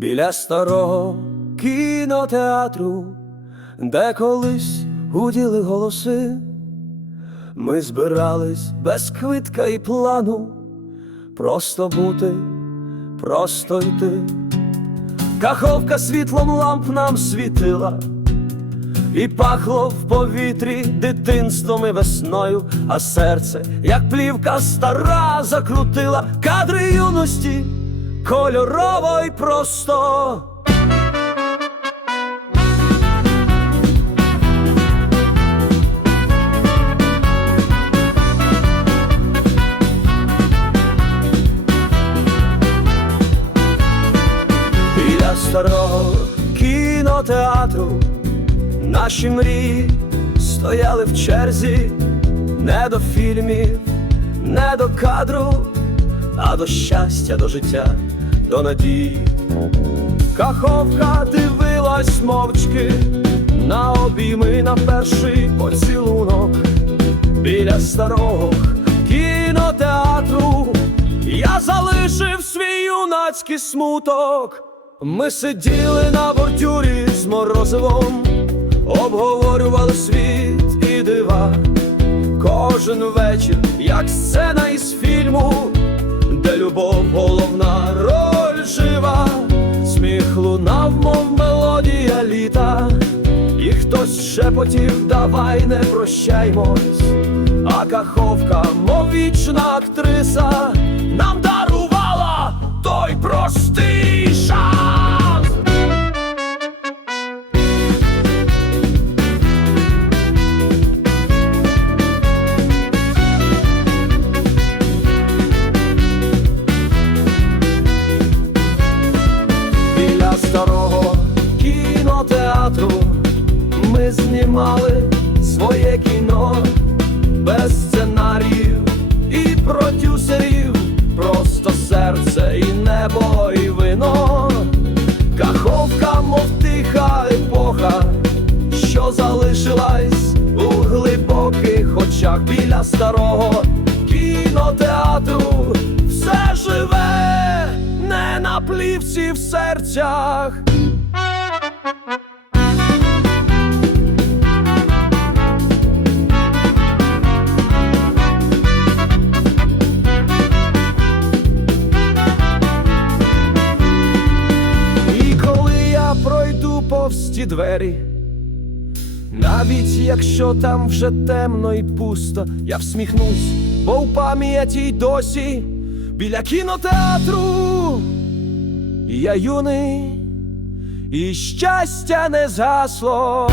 Біля старого кінотеатру, де колись гуділи голоси, ми збирались без квитка і плану, просто бути, просто йти. Каховка світлом ламп нам світила, і пахло в повітрі дитинством і весною, а серце, як плівка стара, закрутила кадри юності кольорово й просто. Біля старого кінотеатру наші мрії стояли в черзі не до фільмів, не до кадру, а до щастя, до життя, до надії. Каховка дивилась мовчки на обійми на перший поцілунок біля старого кінотеатру. Я залишив свій юнацький смуток. Ми сиділи на бордюрі з морозивом, обговорювали світ і дива. Кожен вечір, як сцена із фільму, де любов головна роль жива, сміх лунав, мов мелодія літа, і хтось шепотів, давай не прощаймось, а каховка, мов вічна актриса, нам старого кінотеатру ми знімали своє кіно без сценаріїв і продюсерів, просто серце і небо, і вино. Каховка, мов тиха епоха, що залишилась у глибоких очах біля старого кінотеатру. На в серцях. І коли я пройду повз ті двері, навіть якщо там вже темно і пусто, я всміхнусь, бо в пам'яті й досі біля кінотеатру я юний, і щастя не згасло.